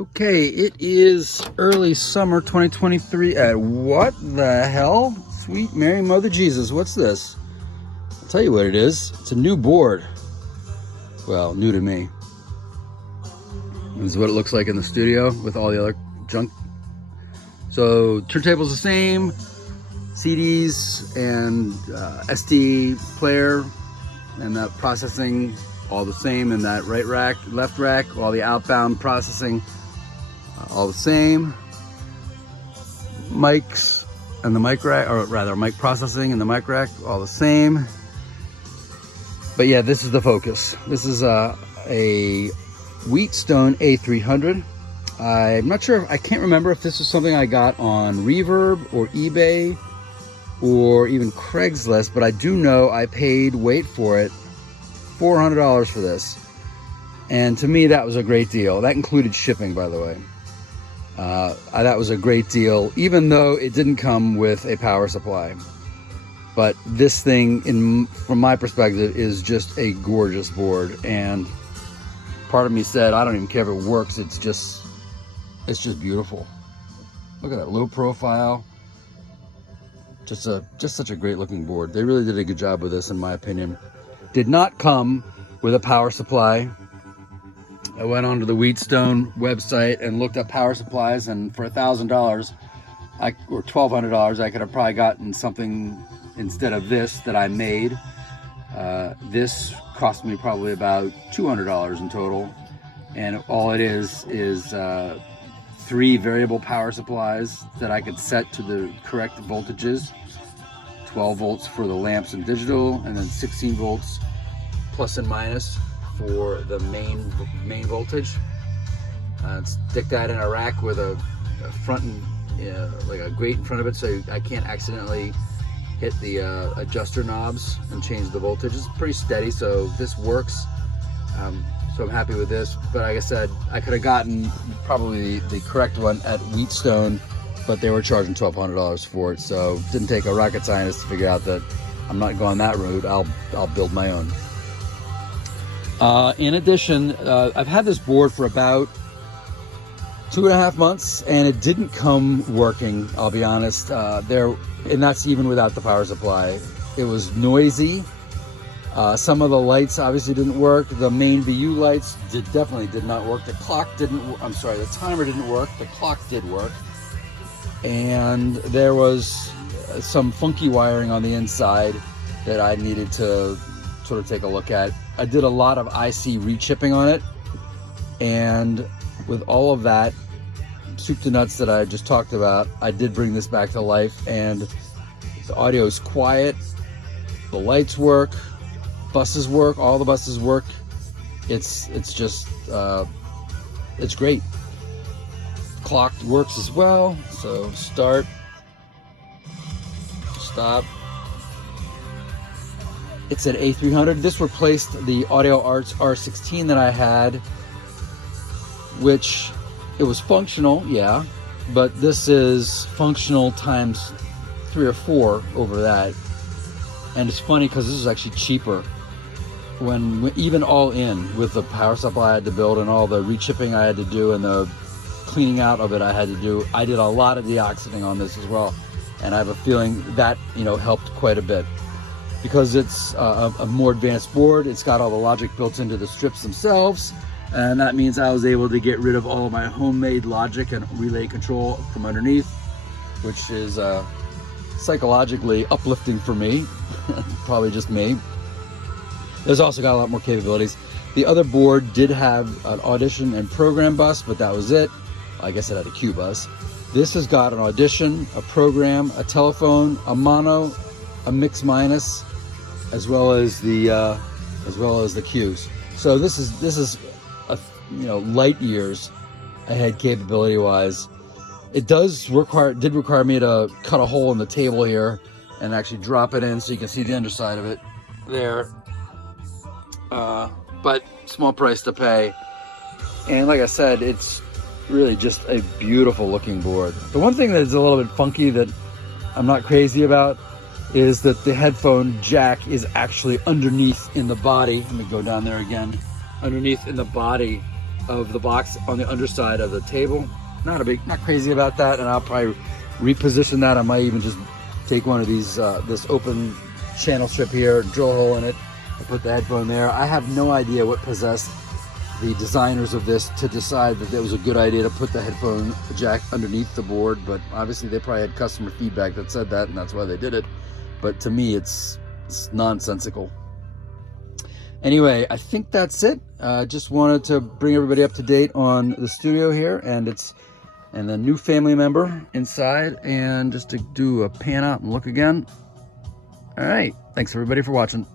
Okay, it is early summer 2023 at what the hell? Sweet Mary Mother Jesus, what's this? I'll tell you what it is. It's a new board. Well, new to me. This is what it looks like in the studio with all the other junk. So turntable's the same, CDs and SD player and that processing all the same in that right rack, left rack, all the outbound processing all the same. Mics and the mic rack, or rather mic processing and the mic rack, all the same. But yeah, this is the focus. This is a Wheatstone A300. I'm not sure, I can't remember if this is something I got on Reverb or eBay or even Craigslist, but I do know I paid, wait for it, $400 for this. And to me, that was a great deal. That included shipping, by the way. That was a great deal, even though it didn't come with a power supply. But this thing, from my perspective, is just a gorgeous board. And part of me said, I don't even care if it works. It's just beautiful. Look at that low profile. Just such a great looking board. They really did a good job with this, in my opinion. Did not come with a power supply. I went onto the Wheatstone website and looked up power supplies, and for $1,000 or $1,200, I could have probably gotten something instead of this that I made. This cost me probably about $200 in total, and all it is 3 variable power supplies that I could set to the correct voltages. 12 volts for the lamps and digital, and then 16 volts plus and minus for the main voltage. Stick that in a rack with a front and like a grate in front of it, so I can't accidentally hit the adjuster knobs and change the voltage. It's pretty steady, so this works. So I'm happy with this. But like I said, I could have gotten probably the correct one at Wheatstone, but they were charging $1,200 for it. So it didn't take a rocket scientist to figure out that I'm not going that route. I'll build my own. In addition, I've had this board for about 2.5 months, and it didn't come working, I'll be honest. And that's even without the power supply. It was noisy. Some of the lights obviously didn't work. The main VU lights definitely did not work. The timer didn't work. The clock did work. And there was some funky wiring on the inside that I needed to sort of take a look at. I did a lot of IC rechipping on it, and with all of that soup to nuts that I just talked about, I did bring this back to life, and the audio is quiet, the lights work, buses work, all the buses work. It's just it's great. Clock works as well, so start, stop. It's an A300. This replaced the Audio Arts R16 that I had, which it was functional, yeah, but this is functional times 3 or 4 over that. And it's funny because this is actually cheaper. When even all in with the power supply I had to build and all the rechipping I had to do and the cleaning out of it I had to do, I did a lot of deoxiding on this as well. And I have a feeling that, helped quite a bit. Because it's a more advanced board, it's got all the logic built into the strips themselves, and that means I was able to get rid of all of my homemade logic and relay control from underneath, which is psychologically uplifting for me. Probably just me. There's also got a lot more capabilities. The other board did have an Audition and program bus, but that was it. I guess it had a Q bus. This has got an Audition, a program, a telephone, a mono, a mix minus, as well as the Qs. So this is light years ahead capability wise. It did require me to cut a hole in the table here and actually drop it in so you can see the underside of it there. But small price to pay. And like I said, it's really just a beautiful looking board. The one thing that is a little bit funky that I'm not crazy about is that the headphone jack is actually underneath in the body. Let me go down there again. Underneath in the body of the box on the underside of the table. Not crazy about that, and I'll probably reposition that. I might even just take one of these, this open channel strip here, drill a hole in it, and put the headphone there. I have no idea what possessed the designers of this to decide that it was a good idea to put the headphone jack underneath the board, but obviously they probably had customer feedback that said that, and that's why they did it. But to me, it's nonsensical. Anyway, I think that's it. Just wanted to bring everybody up to date on the studio here, and the new family member inside, and just to do a pan out and look again. All right, thanks everybody for watching.